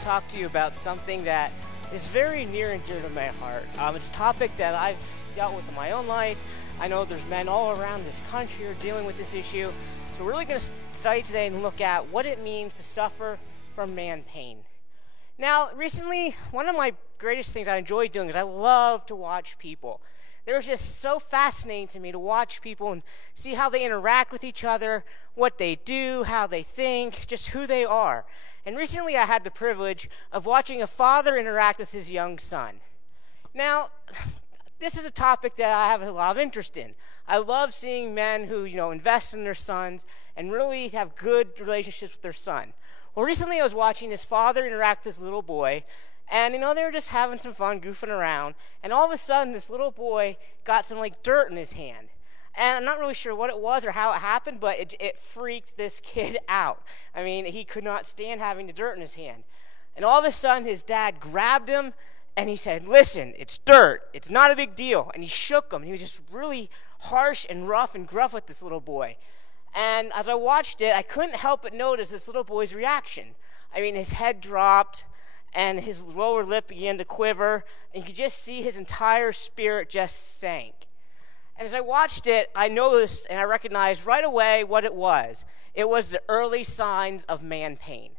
to talk to you about something that is very near and dear to my heart. It's a topic that I've dealt with in my own life. I know there's men all around this country who are dealing with this issue. So we're really going to study today and look at what it means to suffer from man pain. Now, recently, one of my greatest things I enjoy doing is I love to watch people. They're just so fascinating to me to watch people and see how they interact with each other, what they do, how they think, just who they are. And recently I had the privilege of watching a father interact with his young son. Now, this is a topic that I have a lot of interest in. I love seeing men who, invest in their sons and really have good relationships with their son. Well, recently I was watching this father interact with this little boy, and, they were just having some fun, goofing around, and all of a sudden this little boy got some, dirt in his hand. And I'm not really sure what it was or how it happened, but it freaked this kid out. I mean, he could not stand having the dirt in his hand. And all of a sudden his dad grabbed him, and he said, "Listen, it's dirt. It's not a big deal." And he shook him, and he was just really harsh and rough and gruff with this little boy. And as I watched it, I couldn't help but notice this little boy's reaction. I mean, his head dropped, and his lower lip began to quiver, and you could just see his entire spirit just sank. And as I watched it, I noticed and I recognized right away what it was. It was the early signs of man pain.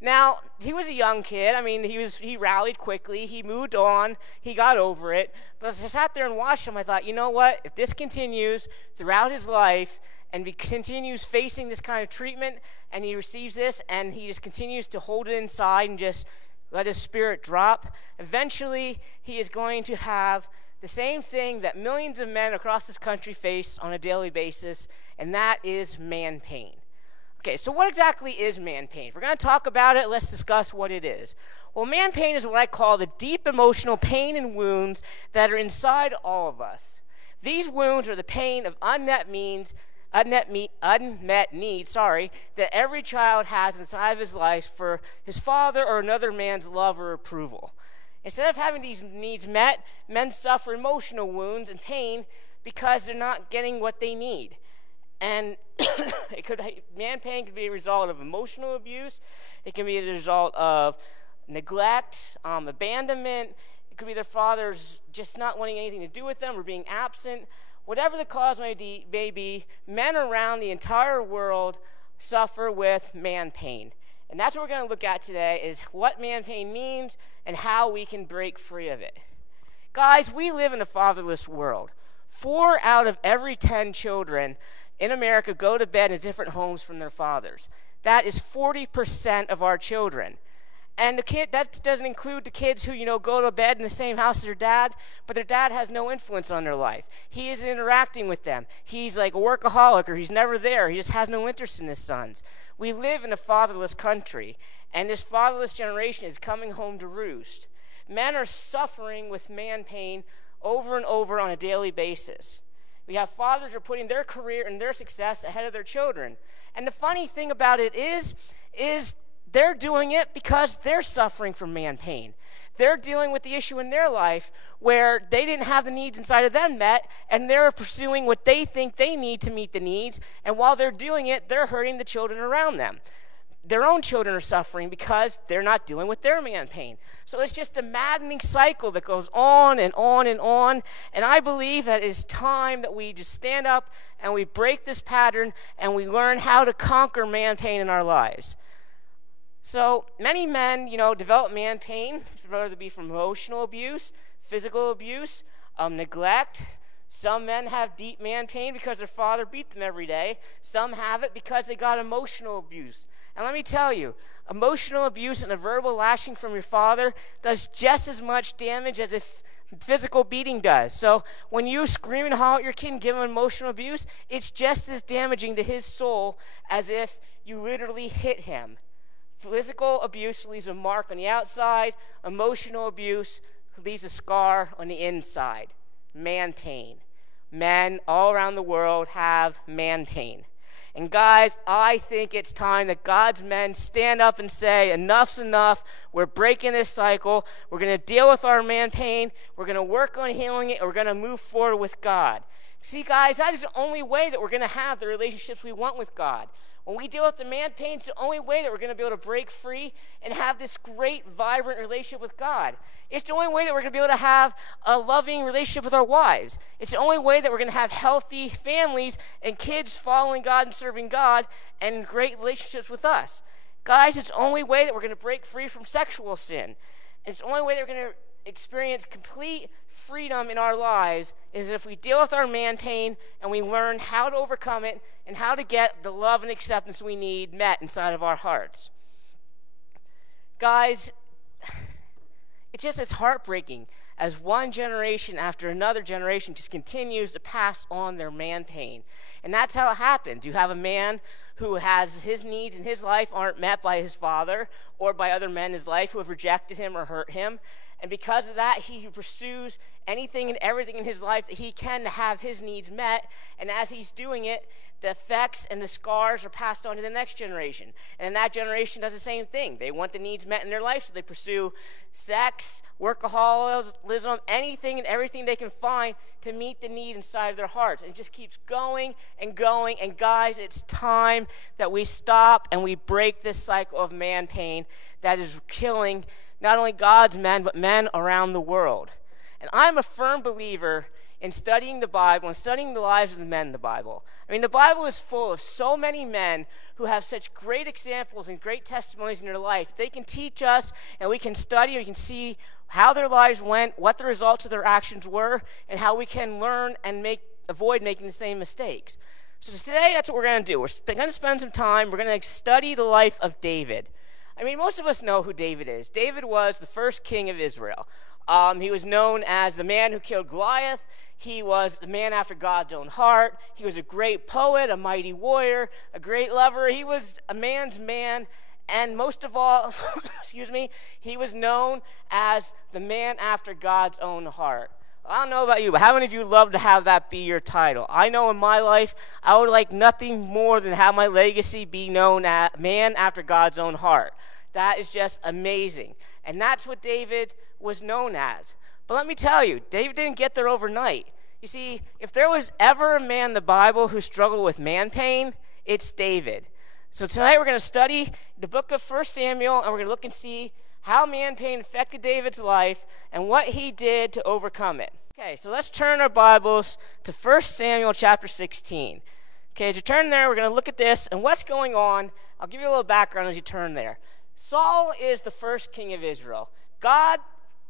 Now, he was a young kid. I mean, he rallied quickly. He moved on. He got over it. But as I sat there and watched him, I thought, you know what? If this continues throughout his life, and he continues facing this kind of treatment, and he receives this, and he just continues to hold it inside and just let his spirit drop, eventually he is going to have the same thing that millions of men across this country face on a daily basis, and that is man pain. Okay, so what exactly is man pain? If we're going to talk about it, let's discuss what it is. Well, man pain is what I call the deep emotional pain and wounds that are inside all of us. These wounds are the pain of unmet needs that every child has inside of his life for his father or another man's love or approval. Instead of having these needs met, men suffer emotional wounds and pain because they're not getting what they need. And man pain can be a result of emotional abuse. It can be a result of neglect, abandonment. It could be their fathers just not wanting anything to do with them or being absent. Whatever the cause may be, men around the entire world suffer with man pain. And that's what we're going to look at today, is what man pain means and how we can break free of it. Guys, we live in a fatherless world. 4 out of every 10 children in America go to bed in different homes from their fathers. That is 40% of our children. And that doesn't include the kids who, go to bed in the same house as their dad, but their dad has no influence on their life. He isn't interacting with them. He's like a workaholic, or he's never there. He just has no interest in his sons. We live in a fatherless country, and this fatherless generation is coming home to roost. Men are suffering with man pain over and over on a daily basis. We have fathers who are putting their career and their success ahead of their children. And the funny thing about it is they're doing it because they're suffering from man pain. They're dealing with the issue in their life where they didn't have the needs inside of them met, and they're pursuing what they think they need to meet the needs, and while they're doing it, they're hurting the children around them. Their own children are suffering because they're not dealing with their man pain. So it's just a maddening cycle that goes on and on and on, and I believe that it's time that we just stand up and we break this pattern and we learn how to conquer man pain in our lives. So many men, develop man pain, whether it be from emotional abuse, physical abuse, neglect. Some men have deep man pain because their father beat them every day. Some have it because they got emotional abuse. And let me tell you, emotional abuse and a verbal lashing from your father does just as much damage as if physical beating does. So when you scream and holler at your kid and give him emotional abuse, it's just as damaging to his soul as if you literally hit him. Physical abuse leaves a mark on the outside. Emotional abuse leaves a scar on the inside. Man pain. Men all around the world have man pain. And guys, I think it's time that God's men stand up and say, enough's enough. We're breaking this cycle. We're going to deal with our man pain. We're going to work on healing it. And we're going to move forward with God. See, guys, that is the only way that we're going to have the relationships we want with God. When we deal with the man pain, it's the only way that we're going to be able to break free and have this great, vibrant relationship with God. It's the only way that we're going to be able to have a loving relationship with our wives. It's the only way that we're going to have healthy families and kids following God and serving God and great relationships with us. Guys, it's the only way that we're going to break free from sexual sin. It's the only way that we're going to experience complete freedom in our lives is if we deal with our man pain and we learn how to overcome it and how to get the love and acceptance we need met inside of our hearts. Guys, it's heartbreaking as one generation after another generation just continues to pass on their man pain. And that's how it happens. You have a man who has his needs in his life aren't met by his father or by other men in his life who have rejected him or hurt him. And because of that, he pursues anything and everything in his life that he can to have his needs met. And as he's doing it, the effects and the scars are passed on to the next generation. And then that generation does the same thing. They want the needs met in their life, so they pursue sex, workaholism, anything and everything they can find to meet the need inside of their hearts. And it just keeps going and going. And guys, it's time that we stop and we break this cycle of man pain that is killing not only God's men, but men around the world. And I'm a firm believer in studying the Bible and studying the lives of the men in the Bible. I mean, the Bible is full of so many men who have such great examples and great testimonies in their life. They can teach us, and we can study, we can see how their lives went, what the results of their actions were, and how we can learn and avoid making the same mistakes. So today, that's what we're going to do. We're going to spend some time, we're going to study the life of David. I mean, most of us know who David is. David was the first king of Israel. He was known as the man who killed Goliath. He was the man after God's own heart. He was a great poet, a mighty warrior, a great lover. He was a man's man. And most of all, he was known as the man after God's own heart. I don't know about you, but how many of you love to have that be your title? I know in my life, I would like nothing more than have my legacy be known as man after God's own heart. That is just amazing. And that's what David was known as. But let me tell you, David didn't get there overnight. You see, if there was ever a man in the Bible who struggled with man pain, it's David. So tonight we're going to study the book of 1 Samuel, and we're going to look and see how man pain affected David's life and what he did to overcome it. Okay, so let's turn our Bibles to 1 Samuel chapter 16. Okay, as you turn there, we're going to look at this and what's going on. I'll give you a little background as you turn there. Saul is the first king of Israel.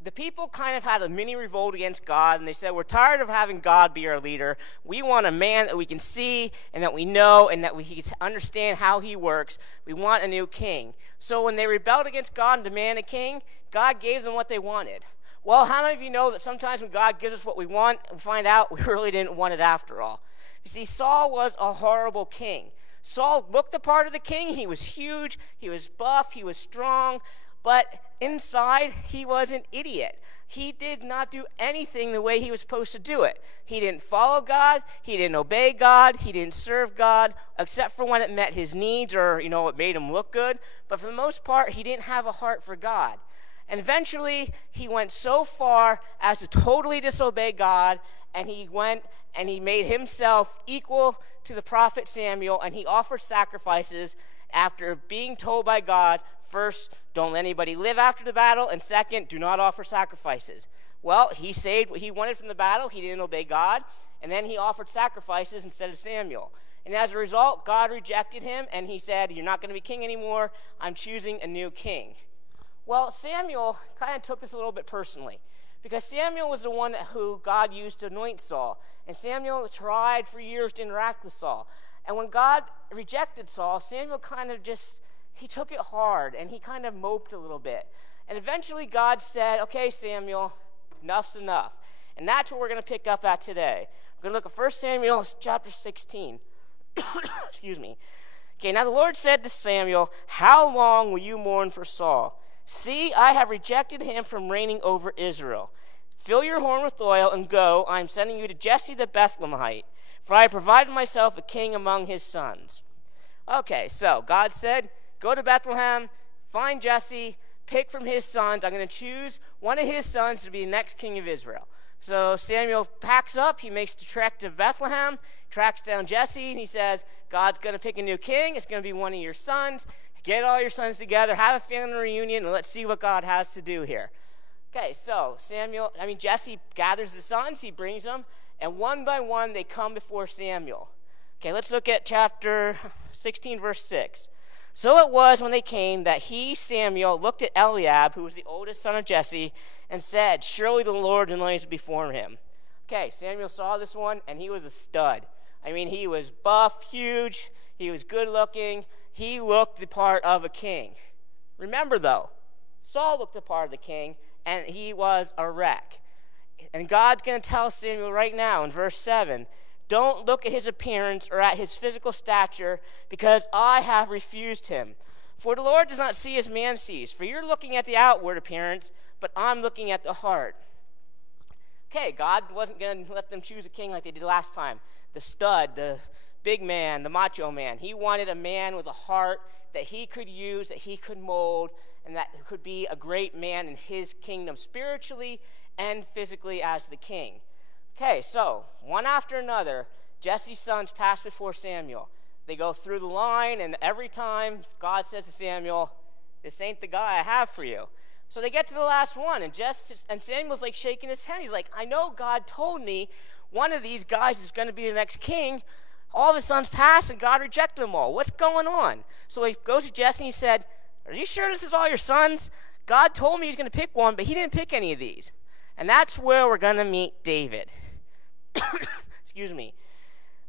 The people kind of had a mini revolt against God, and they said, we're tired of having God be our leader. We want a man that we can see and that we know and that we can understand how he works. We want a new king. So when they rebelled against God and demanded a king, God gave them what they wanted. Well, how many of you know that sometimes when God gives us what we want, we find out we really didn't want it after all? You see, Saul was a horrible king. Saul looked the part of the king. He was huge, he was buff, he was strong, but inside, he was an idiot. He did not do anything the way he was supposed to do it. He didn't follow God, he didn't obey God, he didn't serve God, except for when it met his needs or, it made him look good. But for the most part, he didn't have a heart for God. And eventually, he went so far as to totally disobey God, and he went and he made himself equal to the prophet Samuel, and he offered sacrifices after being told by God, first, don't let anybody live after the battle, and second, do not offer sacrifices. Well, he saved what he wanted from the battle. He didn't obey God, and then he offered sacrifices instead of Samuel. And as a result, God rejected him, and he said, you're not going to be king anymore. I'm choosing a new king. Well, Samuel kind of took this a little bit personally, because Samuel was the one who God used to anoint Saul. And Samuel tried for years to interact with Saul. And when God rejected Saul, Samuel kind of he took it hard, and he kind of moped a little bit. And eventually God said, okay, Samuel, enough's enough. And that's what we're going to pick up at today. We're going to look at 1 Samuel chapter 16. Excuse me. Okay, now the Lord said to Samuel, how long will you mourn for Saul? See, I have rejected him from reigning over Israel. Fill your horn with oil and go. I am sending you to Jesse the Bethlehemite, for I have provided myself a king among his sons. Okay, so God said, go to Bethlehem, find Jesse, pick from his sons. I'm going to choose one of his sons to be the next king of Israel. So Samuel packs up. He makes the trek to Bethlehem, tracks down Jesse, and he says, God's going to pick a new king. It's going to be one of your sons. Get all your sons together, have a family reunion, and let's see what God has to do here. Okay, so Jesse gathers the sons. He brings them, and one by one they come before Samuel. Okay, let's look at chapter 16, verse 6. So it was when they came that he, Samuel, looked at Eliab, who was the oldest son of Jesse, and said, surely the Lord is before him. Okay, Samuel saw this one, and he was a stud. I mean, he was buff, huge. He was good looking. He looked the part of a king. Remember, though, Saul looked the part of the king, and he was a wreck. And God's going to tell Samuel right now in verse 7, don't look at his appearance or at his physical stature, because I have refused him. For the Lord does not see as man sees. For you're looking at the outward appearance, but I'm looking at the heart. Okay, God wasn't going to let them choose a king like they did last time. The stud, the big man, the macho man. He wanted a man with a heart that he could use, that he could mold, and that could be a great man in his kingdom spiritually and physically as the king. Okay, so one after another, Jesse's sons pass before Samuel. They go through the line, and every time God says to Samuel, this ain't the guy I have for you. So they get to the last one, and Samuel's like shaking his head. He's like, I know God told me one of these guys is going to be the next king. All of his sons passed, and God rejected them all. What's going on? So he goes to Jesse, and he said, are you sure this is all your sons? God told me he's going to pick one, but he didn't pick any of these. And that's where we're going to meet David. Excuse me.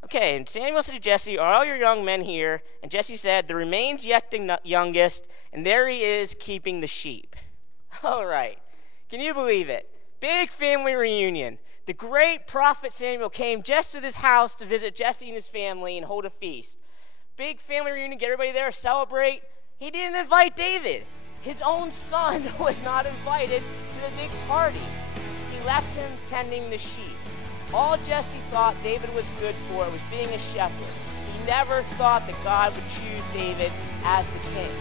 Okay, and Samuel said to Jesse, are all your young men here? And Jesse said, there remains yet the youngest, and there he is keeping the sheep. All right. Can you believe it? Big family reunion. The great prophet Samuel came just to this house to visit Jesse and his family and hold a feast. Big family reunion, get everybody there, celebrate. He didn't invite David. His own son was not invited to the big party. He left him tending the sheep. All Jesse thought David was good for was being a shepherd. He never thought that God would choose David as the king.